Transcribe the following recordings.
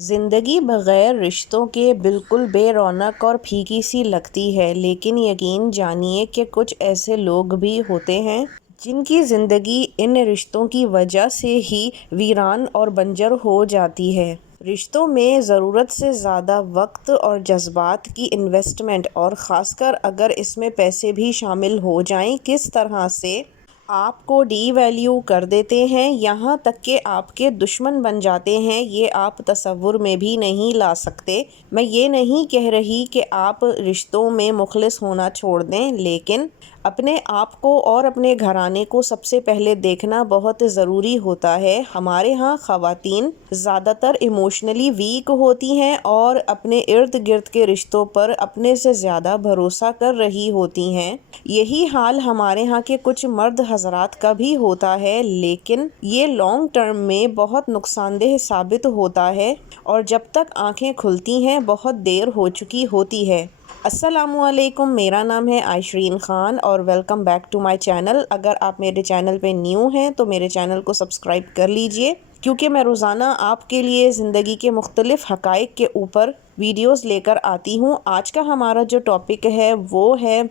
زندگی بغیر رشتوں کے بالکل بے رونق اور پھیکی سی لگتی ہے، لیکن یقین جانیے کہ کچھ ایسے لوگ بھی ہوتے ہیں جن کی زندگی ان رشتوں کی وجہ سے ہی ویران اور بنجر ہو جاتی ہے۔ رشتوں میں ضرورت سے زیادہ وقت اور جذبات کی انویسٹمنٹ، اور خاص کر اگر اس میں پیسے بھی شامل ہو جائیں، کس طرح سے آپ کو ڈی ویلیو کر دیتے ہیں، یہاں تک کہ آپ کے دشمن بن جاتے ہیں، یہ آپ تصور میں بھی نہیں لا سکتے۔ میں یہ نہیں کہہ رہی کہ آپ رشتوں میں مخلص ہونا چھوڑ دیں، لیکن اپنے آپ کو اور اپنے گھرانے کو سب سے پہلے دیکھنا بہت ضروری ہوتا ہے۔ ہمارے ہاں خواتین زیادہ تر ایموشنلی ویک ہوتی ہیں اور اپنے ارد گرد کے رشتوں پر اپنے سے زیادہ بھروسہ کر رہی ہوتی ہیں۔ یہی حال ہمارے ہاں کے کچھ مرد حضرات کا بھی ہوتا ہے، لیکن یہ لانگ ٹرم میں بہت نقصان دہ ثابت ہوتا ہے، اور جب تک آنکھیں کھلتی ہیں بہت دیر ہو چکی ہوتی ہے۔ السلام علیکم، میرا نام ہے عائشرین خان اور welcome back to my channel. اگر آپ میرے چینل پہ نیو ہیں تو میرے چینل کو سبسکرائب کر لیجئے، کیونکہ میں روزانہ آپ کے لیے زندگی کے مختلف حقائق کے اوپر ویڈیوز لے کر آتی ہوں۔ آج کا ہمارا جو ٹاپک ہے وہ ہے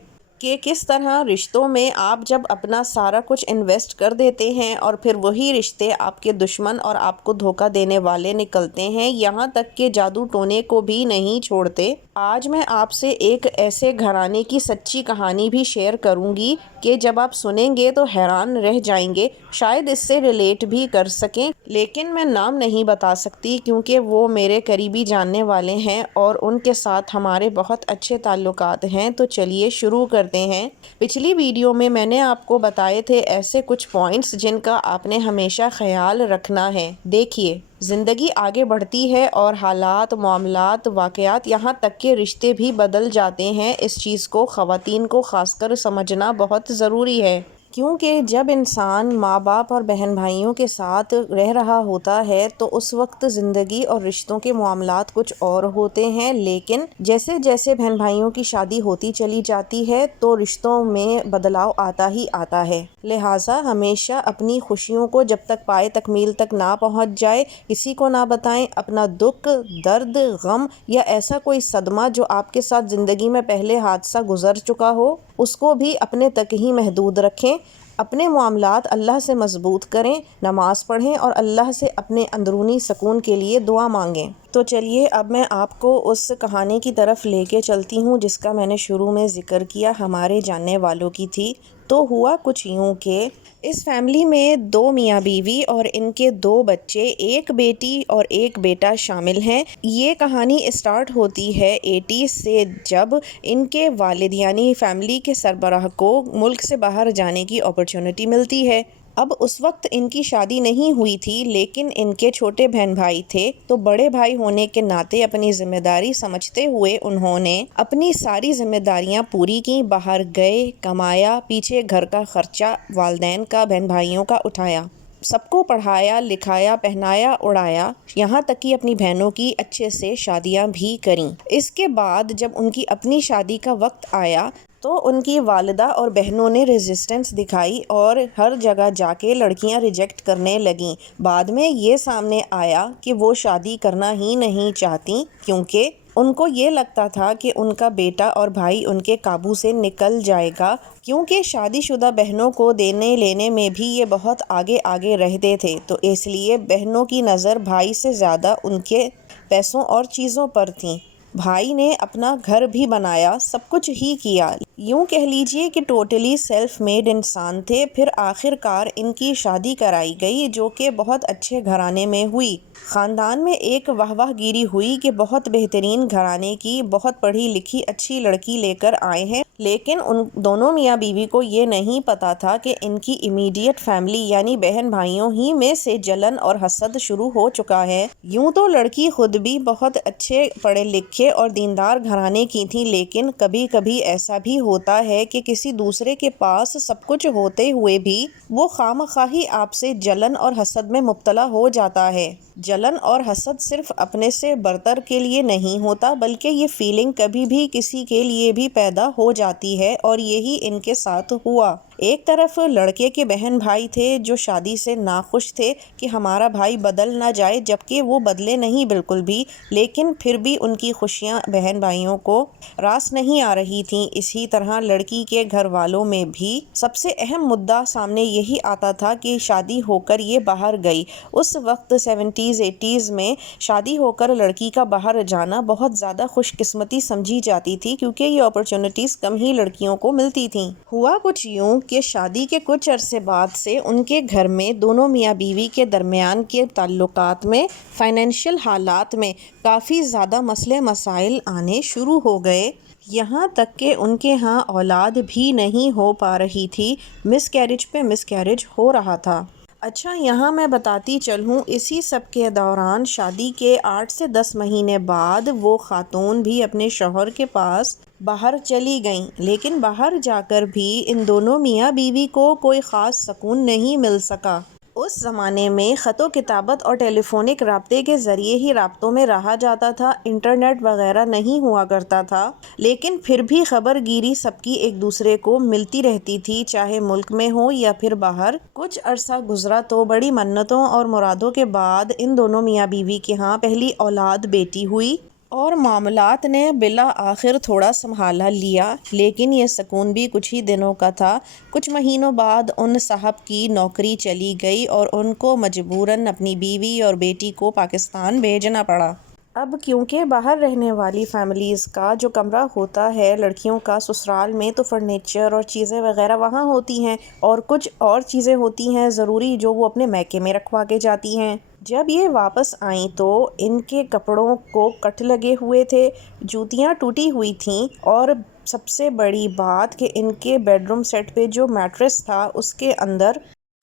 کہ کس طرح رشتوں میں آپ جب اپنا سارا کچھ انویسٹ کر دیتے ہیں اور پھر وہی رشتے آپ کے دشمن اور آپ کو دھوکہ دینے والے نکلتے ہیں، یہاں تک کہ جادو ٹونے کو بھی نہیں چھوڑتے۔ آج میں آپ سے ایک ایسے گھرانے کی سچی کہانی بھی شیئر کروں گی کہ جب آپ سنیں گے تو حیران رہ جائیں گے، شاید اس سے ریلیٹ بھی کر سکیں، لیکن میں نام نہیں بتا سکتی کیونکہ وہ میرے قریبی جاننے والے ہیں اور ان کے ساتھ ہمارے بہت اچھے تعلقات ہیں۔ تو چلیے شروع کرتے ہیں۔ پچھلی ویڈیو میں میں نے آپ کو بتائے تھے ایسے کچھ پوائنٹس جن کا آپ نے ہمیشہ خیال رکھنا ہے۔ دیکھیے، زندگی آگے بڑھتی ہے اور حالات، معاملات، واقعات، یہاں تک کہ رشتے بھی بدل جاتے ہیں۔ اس چیز کو خواتین کو خاص کر سمجھنا بہت ضروری ہے، کیونکہ جب انسان ماں باپ اور بہن بھائیوں کے ساتھ رہ رہا ہوتا ہے تو اس وقت زندگی اور رشتوں کے معاملات کچھ اور ہوتے ہیں، لیکن جیسے جیسے بہن بھائیوں کی شادی ہوتی چلی جاتی ہے تو رشتوں میں بدلاؤ آتا ہی آتا ہے۔ لہٰذا ہمیشہ اپنی خوشیوں کو جب تک پائے تکمیل تک نہ پہنچ جائے کسی کو نہ بتائیں۔ اپنا دکھ، درد، غم یا ایسا کوئی صدمہ جو آپ کے ساتھ زندگی میں پہلے حادثہ گزر چکا ہو، اس کو بھی اپنے تک ہی محدود رکھیں۔ اپنے معاملات اللہ سے مضبوط کریں، نماز پڑھیں اور اللہ سے اپنے اندرونی سکون کے لیے دعا مانگیں۔ تو چلیے اب میں آپ کو اس کہانی کی طرف لے کے چلتی ہوں جس کا میں نے شروع میں ذکر کیا، ہمارے جاننے والوں کی تھی۔ تو ہوا کچھ یوں کہ اس فیملی میں 2 میاں بیوی اور ان کے 2 بچے، ایک بیٹی اور ایک بیٹا شامل ہیں۔ یہ کہانی اسٹارٹ ہوتی ہے 80s سے، جب ان کے والد یعنی فیملی کے سربراہ کو ملک سے باہر جانے کی اپرچونٹی ملتی ہے۔ اب اس وقت ان کی شادی نہیں ہوئی تھی، لیکن ان کے چھوٹے بہن بھائی تھے، تو بڑے بھائی ہونے کے ناطے اپنی ذمہ داری سمجھتے ہوئے انہوں نے اپنی ساری ذمہ داریاں پوری کی، باہر گئے، کمایا، پیچھے گھر کا خرچہ والدین کا، بہن بھائیوں کا اٹھایا، سب کو پڑھایا لکھایا، پہنایا اڑایا، یہاں تک کہ اپنی بہنوں کی اچھے سے شادیاں بھی کریں۔ اس کے بعد جب ان کی اپنی شادی کا وقت آیا تو ان کی والدہ اور بہنوں نے ریزسٹنس دکھائی اور ہر جگہ جا کے لڑکیاں ریجیکٹ کرنے لگیں۔ بعد میں یہ سامنے آیا کہ وہ شادی کرنا ہی نہیں چاہتی، کیونکہ ان کو یہ لگتا تھا کہ ان کا بیٹا اور بھائی ان کے قابو سے نکل جائے گا، کیونکہ شادی شدہ بہنوں کو دینے لینے میں بھی یہ بہت آگے رہتے تھے، تو اس لیے بہنوں کی نظر بھائی سے زیادہ ان کے پیسوں اور چیزوں پر تھی۔ بھائی نے اپنا گھر بھی بنایا، سب کچھ ہی کیا، یوں کہہ لیجئے کہ ٹوٹلی سیلف میڈ انسان تھے۔ پھر آخر کار ان کی شادی کرائی گئی، جو کہ بہت اچھے گھرانے میں ہوئی۔ خاندان میں ایک واہ واہ گیری ہوئی کہ بہت بہترین گھرانے کی، بہت پڑھی لکھی اچھی لڑکی لے کر آئے ہیں، لیکن ان دونوں میاں بیوی کو یہ نہیں پتا تھا کہ ان کی امیڈیٹ فیملی یعنی بہن بھائیوں ہی میں سے جلن اور حسد شروع ہو چکا ہے۔ یوں تو لڑکی خود بھی بہت اچھے پڑھے لکھے اور دیندار گھرانے کی تھی، لیکن کبھی کبھی ایسا بھی ہوتا ہے کہ کسی دوسرے کے پاس سب کچھ ہوتے ہوئے بھی وہ خواہ آپ سے جلن اور حسد میں مبتلا ہو جاتا ہے۔ جلن اور حسد صرف اپنے سے برتر کے لیے نہیں ہوتا، بلکہ یہ فیلنگ کبھی بھی کسی کے لیے بھی پیدا ہو جاتی ہے، اور یہی ان کے ساتھ ہوا۔ ایک طرف لڑکے کے بہن بھائی تھے جو شادی سے ناخوش تھے کہ ہمارا بھائی بدل نہ جائے، جبکہ وہ بدلے نہیں بالکل بھی، لیکن پھر بھی ان کی خوشیاں بہن بھائیوں کو راس نہیں آ رہی تھیں۔ اسی طرح لڑکی کے گھر والوں میں بھی سب سے اہم مدعا سامنے یہی آتا تھا کہ شادی ہو کر یہ باہر گئی۔ اس وقت 70s 80s میں شادی ہو کر لڑکی کا باہر جانا بہت زیادہ خوش قسمتی سمجھی جاتی تھی، کیونکہ یہ اپرچونٹیز کم ہی لڑکیوں کو ملتی تھیں۔ ہوا کچھ یوں کہ شادی کے کچھ عرصے بعد سے ان کے گھر میں دونوں میاں بیوی کے درمیان کے تعلقات میں، فائنینشیل حالات میں کافی زیادہ مسئلے مسائل آنے شروع ہو گئے، یہاں تک کہ ان کے ہاں اولاد بھی نہیں ہو پا رہی تھی، مس کیرج پہ مس کیرج ہو رہا تھا۔ اچھا، یہاں میں بتاتی چلوں، اسی سب کے دوران شادی کے 8 سے 10 مہینے بعد وہ خاتون بھی اپنے شوہر کے پاس باہر چلی گئیں، لیکن باہر جا کر بھی ان دونوں میاں بیوی کو کوئی خاص سکون نہیں مل سکا۔ اس زمانے میں خط و کتابت اور ٹیلی فونک رابطے کے ذریعے ہی رابطوں میں رہا جاتا تھا، انٹرنیٹ وغیرہ نہیں ہوا کرتا تھا، لیکن پھر بھی خبر گیری سب کی ایک دوسرے کو ملتی رہتی تھی، چاہے ملک میں ہو یا پھر باہر۔ کچھ عرصہ گزرا تو بڑی منتوں اور مرادوں کے بعد ان دونوں میاں بیوی کے ہاں پہلی اولاد بیٹی ہوئی اور معاملات نے بالآخر تھوڑا سنبھال لیا، لیکن یہ سکون بھی کچھ ہی دنوں کا تھا۔ کچھ مہینوں بعد ان صاحب کی نوکری چلی گئی اور ان کو مجبوراً اپنی بیوی اور بیٹی کو پاکستان بھیجنا پڑا۔ اب کیونکہ باہر رہنے والی فیملیز کا جو کمرہ ہوتا ہے لڑکیوں کا سسرال میں، تو فرنیچر اور چیزیں وغیرہ وہاں ہوتی ہیں، اور کچھ اور چیزیں ہوتی ہیں ضروری جو وہ اپنے میکے میں رکھوا کے جاتی ہیں۔ جب یہ واپس آئیں تو ان کے کپڑوں کو کٹ لگے ہوئے تھے، جوتیاں ٹوٹی ہوئی تھیں، اور سب سے بڑی بات کہ ان کے بیڈ روم سیٹ پہ جو میٹریس تھا اس کے اندر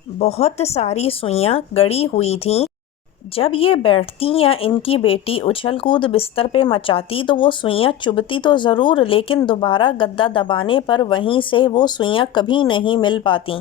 بہت ساری سوئیاں گڑی ہوئی تھیں۔ جب یہ بیٹھتی یا ان کی بیٹی اچھل کود بستر پہ مچاتی تو وہ سوئیاں چبھتی تو ضرور، لیکن دوبارہ گدا دبانے پر وہیں سے وہ سوئیاں کبھی نہیں مل پاتیں۔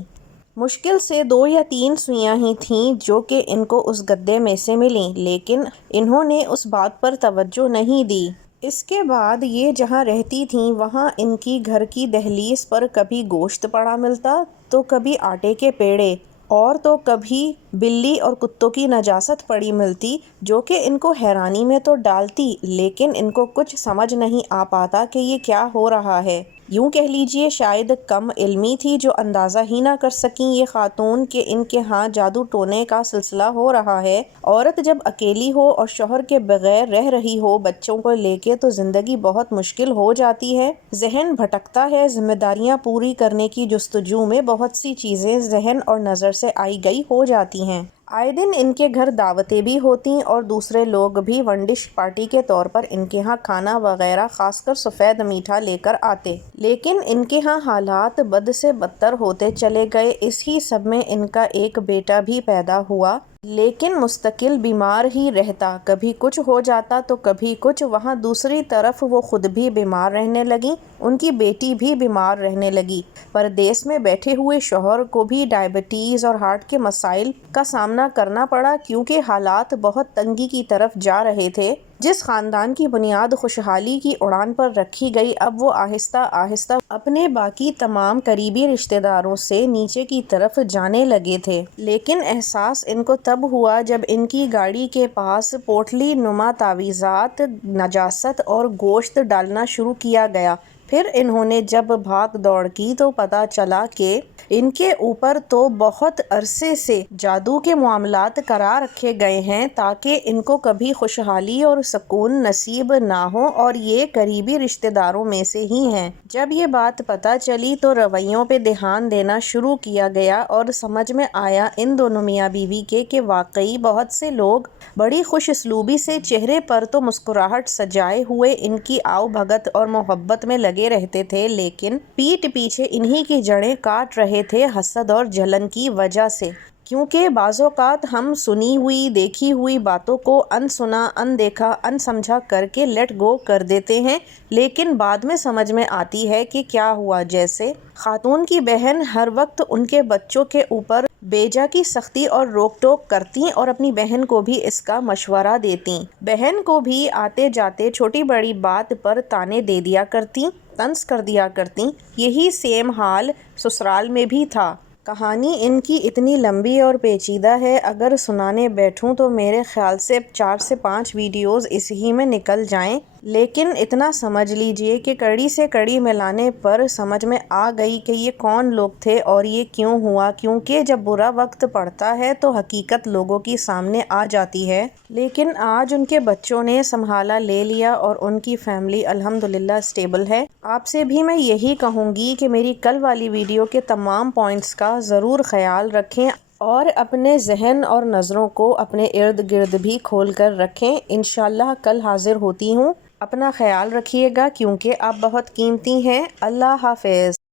مشکل سے 2 یا 3 سوئیاں ہی تھیں جو کہ ان کو اس گدے میں سے ملیں، لیکن انہوں نے اس بات پر توجہ نہیں دی۔ اس کے بعد یہ جہاں رہتی تھیں وہاں ان کی گھر کی دہلیز پر کبھی گوشت پڑا ملتا تو کبھی آٹے کے پیڑے، اور تو کبھی بلی اور کتوں کی نجاست پڑی ملتی، جو کہ ان کو حیرانی میں تو ڈالتی، لیکن ان کو کچھ سمجھ نہیں آ پاتا کہ یہ کیا ہو رہا ہے۔ یوں کہہ لیجئے شاید کم علمی تھی جو اندازہ ہی نہ کر سکیں یہ خاتون کہ ان کے ہاں جادو ٹونے کا سلسلہ ہو رہا ہے۔ عورت جب اکیلی ہو اور شوہر کے بغیر رہ رہی ہو بچوں کو لے کے تو زندگی بہت مشکل ہو جاتی ہے، ذہن بھٹکتا ہے، ذمہ داریاں پوری کرنے کی جستجو میں بہت سی چیزیں ذہن اور نظر سے آئی گئی ہو جاتی ہیں۔ آئے دن ان کے گھر دعوتیں بھی ہوتیں اور دوسرے لوگ بھی ون ڈش پارٹی کے طور پر ان کے ہاں کھانا وغیرہ خاص کر سفید میٹھا لے کر آتے، لیکن ان کے ہاں حالات بد سے بدتر ہوتے چلے گئے۔ اس ہی سب میں ان کا ایک بیٹا بھی پیدا ہوا، لیکن مستقل بیمار ہی رہتا، کبھی کچھ ہو جاتا تو کبھی کچھ۔ وہاں دوسری طرف وہ خود بھی بیمار رہنے لگیں، ان کی بیٹی بھی بیمار رہنے لگی۔ پردیس میں بیٹھے ہوئے شوہر کو بھی ڈائبٹیز اور ہارٹ کے مسائل کا سامنا کرنا پڑا، کیونکہ حالات بہت تنگی کی طرف جا رہے تھے۔ جس خاندان کی بنیاد خوشحالی کی اڑان پر رکھی گئی، اب وہ آہستہ آہستہ اپنے باقی تمام قریبی رشتہ داروں سے نیچے کی طرف جانے لگے تھے۔ لیکن احساس ان کو تب ہوا جب ان کی گاڑی کے پاس پوٹلی نما تعویذات، نجاست اور گوشت ڈالنا شروع کیا گیا۔ پھر انہوں نے جب بھاگ دوڑ کی تو پتہ چلا کہ ان کے اوپر تو بہت عرصے سے جادو کے معاملات کرا رکھے گئے ہیں تاکہ ان کو کبھی خوشحالی اور سکون نصیب نہ ہو، اور یہ قریبی رشتہ داروں میں سے ہی ہیں۔ جب یہ بات پتہ چلی تو رویوں پہ دھیان دینا شروع کیا گیا اور سمجھ میں آیا ان دونوں میاں بیوی کے کہ واقعی بہت سے لوگ بڑی خوش اسلوبی سے چہرے پر تو مسکراہٹ سجائے ہوئے ان کی آؤ بھگت اور محبت میں لگے رہتے تھے، لیکن پیٹھ پیچھے انہی کی جڑیں کاٹ رہے تھے حسد اور جلن کی وجہ سے۔ کیونکہ بعض اوقات ہم سنی ہوئی دیکھی ہوئی باتوں کو ان سنا، ان دیکھا، ان سمجھا کر کے لیٹ گو کر دیتے ہیں، لیکن بعد میں سمجھ میں آتی ہے کہ کیا ہوا۔ جیسے خاتون کی بہن ہر وقت ان کے بچوں کے اوپر بیجا کی سختی اور روک ٹوک کرتیں اور اپنی بہن کو بھی اس کا مشورہ دیتیں۔ بہن کو بھی آتے جاتے چھوٹی بڑی بات پر طعنے دے دیا کرتیں، طنز کر دیا کرتیں۔ یہی سیم حال سسرال میں بھی تھا۔ کہانی ان کی اتنی لمبی اور پیچیدہ ہے، اگر سنانے بیٹھوں تو میرے خیال سے 4 سے 5 ویڈیوز اس ہی میں نکل جائیں، لیکن اتنا سمجھ لیجئے کہ کڑی سے کڑی ملانے پر سمجھ میں آ گئی کہ یہ کون لوگ تھے اور یہ کیوں ہوا، کیونکہ جب برا وقت پڑتا ہے تو حقیقت لوگوں کی سامنے آ جاتی ہے، لیکن آج ان کے بچوں نے سنبھالا لے لیا اور ان کی فیملی الحمدللہ اسٹیبل ہے۔ آپ سے بھی میں یہی کہوں گی کہ میری کل والی ویڈیو کے تمام پوائنٹس کا ضرور خیال رکھیں اور اپنے ذہن اور نظروں کو اپنے ارد گرد بھی کھول کر رکھیں۔ انشاءاللہ کل حاضر ہوتی ہوں۔ اپنا خیال رکھیے گا کیونکہ آپ بہت قیمتی ہیں۔ اللہ حافظ۔